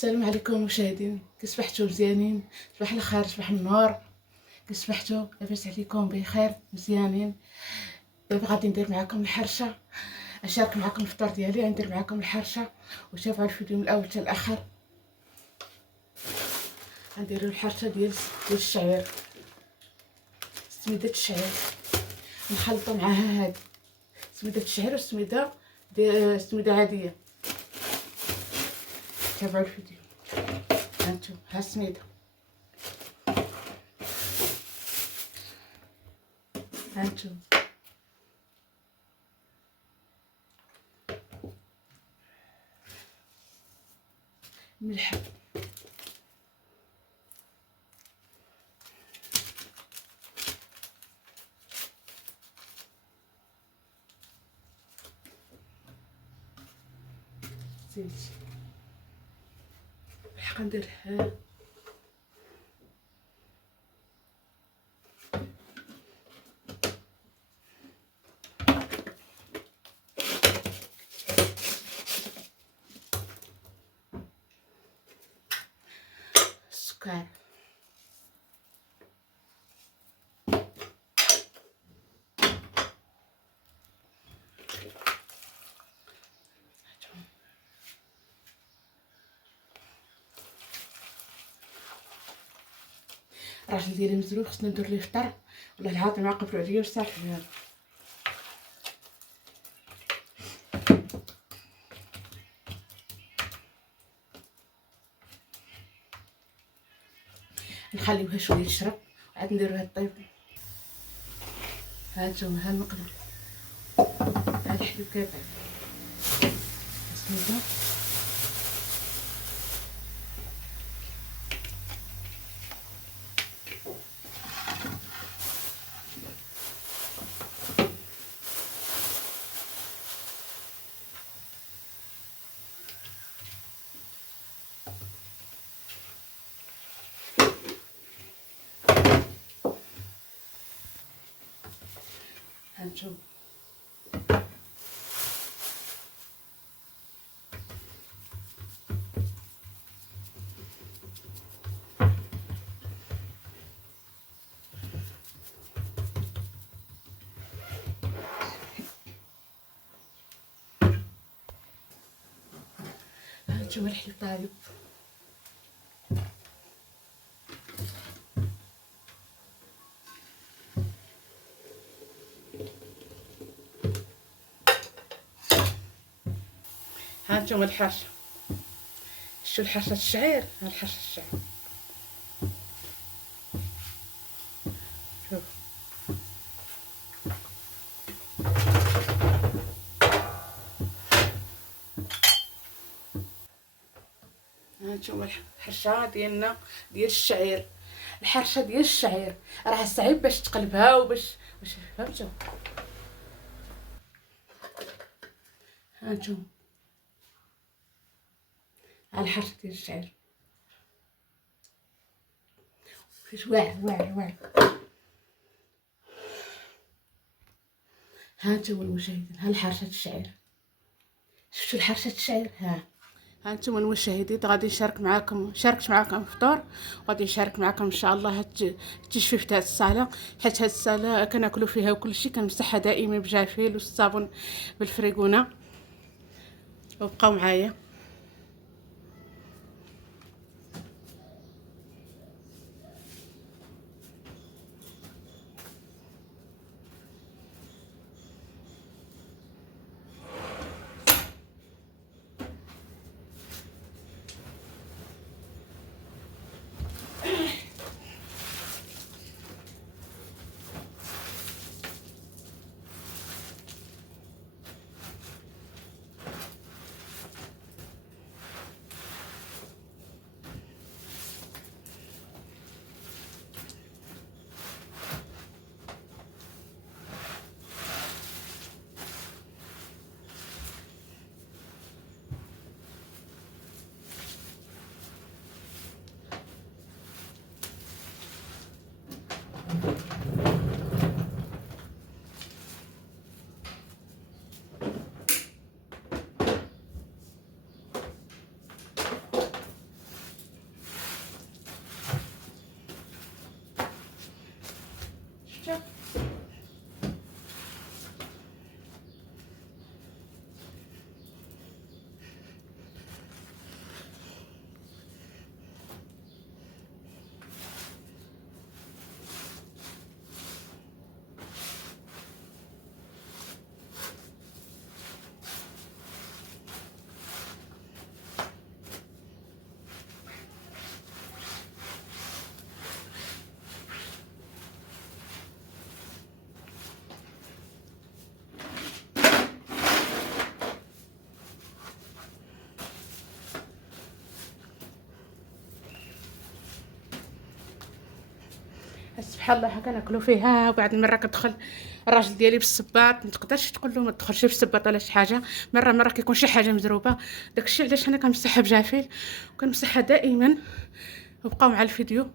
السلام عليكم مشاهدين، كي صبحتوا مزيانين؟ صباح الخير، صباح النور. كي صبحتوا لاباس عليكم بخير مزيانين؟ دابا غادي ندير معكم الحرشه، نشارك معكم الفطور ديالي، غندير معكم الحرشه وتابعوا الفيديو من الاول حتى الاخر. غنديروا الحرشه ديال الشعير، سميده الشعير، نخلطوا معاها هاد سميده الشعير وسميده سميده عاديه. تابعوا الفيديو. هانتو ها السميده، هانتو ملح، زيت، الحق نديرها السكر، الراجل ديالي مزروب، خصنا ندير ليه فطر. والله العظيم عاقبوا عليا وصافي. هذا نخليوها شويه تشرب وعاد نديروها طيب. هانتوما ها المقله، ها الحليب كافي، سميتو هانتوما. هانتوما الحليب طايب، هانتوما الحرشه. شو الحرشه الشعير؟ ها الحرشه الشعير، شوف هانتوما الحرشه ديالنا ديال الشعير. الحرشه ديال الشعير راه صعيب باش تقلبها وباش فهمتوا. هانتوما ها الحرشه ديال الشعير، فيش واعر. هانتوما المشاهدين، ها الحرشه الشعير، شفتوا الحرشه الشعير؟ هانتوما المشاهدين، غادي نشارك معكم، شاركت معكم الفطور، غادي نشارك معكم ان شاء الله هاد التجفيف تاع الصاله. حيت هاد الصاله كناكلوا فيها وكل شيء، كنمسحها دائما بجافيل والصابون بالفريغونه. وبقاو معايا. سبحان الله هكا ناكلو فيها. وبعد مره كتدخل الراجل ديالي بالصباط، ما تقدرش تقول له ما تدخلش بالصباط ولا شي حاجه، مره كيكون شي حاجه مزروبه. داكشي علاش انا كنمسحها بجافيل وكنمسحها دائما. وبقاو مع الفيديو.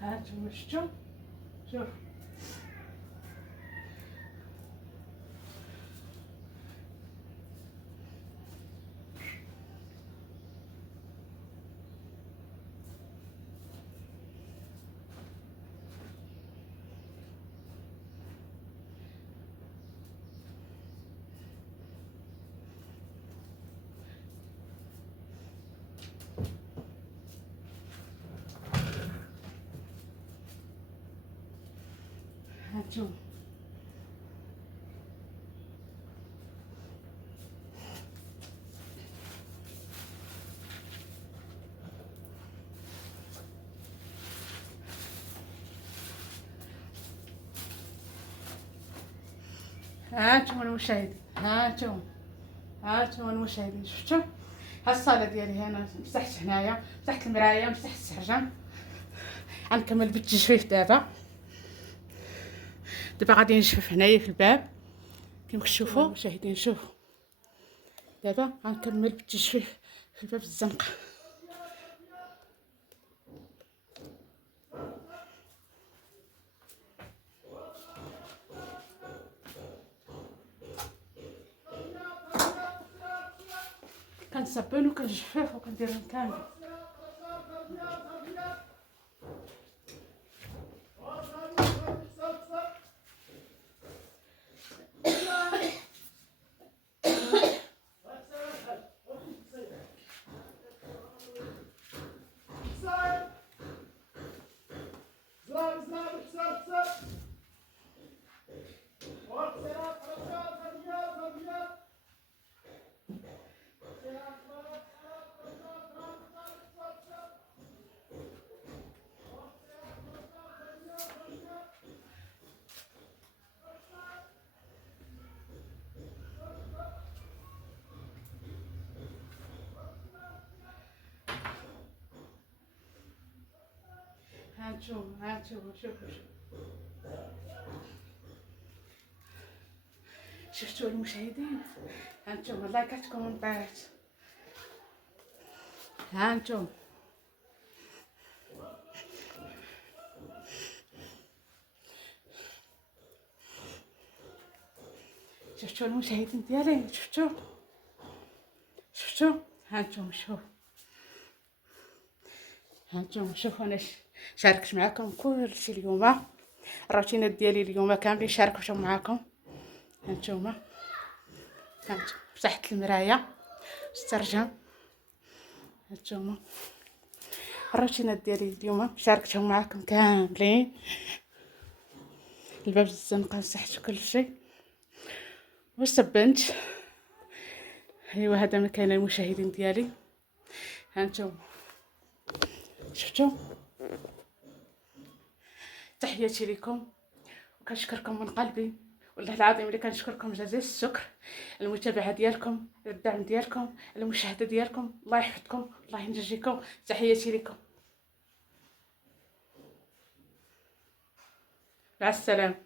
هانتوما شفتو، شوف هانتوما. هانتوما المشاهدين، هانتوما المشاهدين، شفتوا ها الصاله ديالي. انا مسحت هنايا، مسحت المرايه، مسحت السحجه. غنكمل بالتجفيف دابا غادي نجفف هنايا في الباب كما كتشوفوا المشاهدين. شوفوا دابا غنكمل بالتجفيف في الباب الزنقه. كنصبن وكنجفف وكنديرهم كامل. هانتوما شوفوا شفتوا المشاهدين. هانتوما لايكات كومنتات. هانتوما شفتوا المشاهدين ديالي، شفتوا هانتوما. شوفوا انا شاركت معكم كلشي اليوم، الروتينات ديالي اليوم كاملين شاركتهم معكم. هانتوما فتحت المرايه استرجم. هانتوما الروتينات ديالي اليوم شاركتهم معكم كاملين. الباب الزنقه مسحت كلشي وسبنت. ايوا هذا ما كان المشاهدين ديالي. هانتوما شفتوا، تحياتي لكم وكنشكركم من قلبي والله العظيم. اللي كنشكركم جزيل الشكر، المتابعه ديالكم، الدعم ديالكم، المشاهده ديالكم. الله يحفظكم، الله ينجيكم. تحياتي لكم، مع السلامه.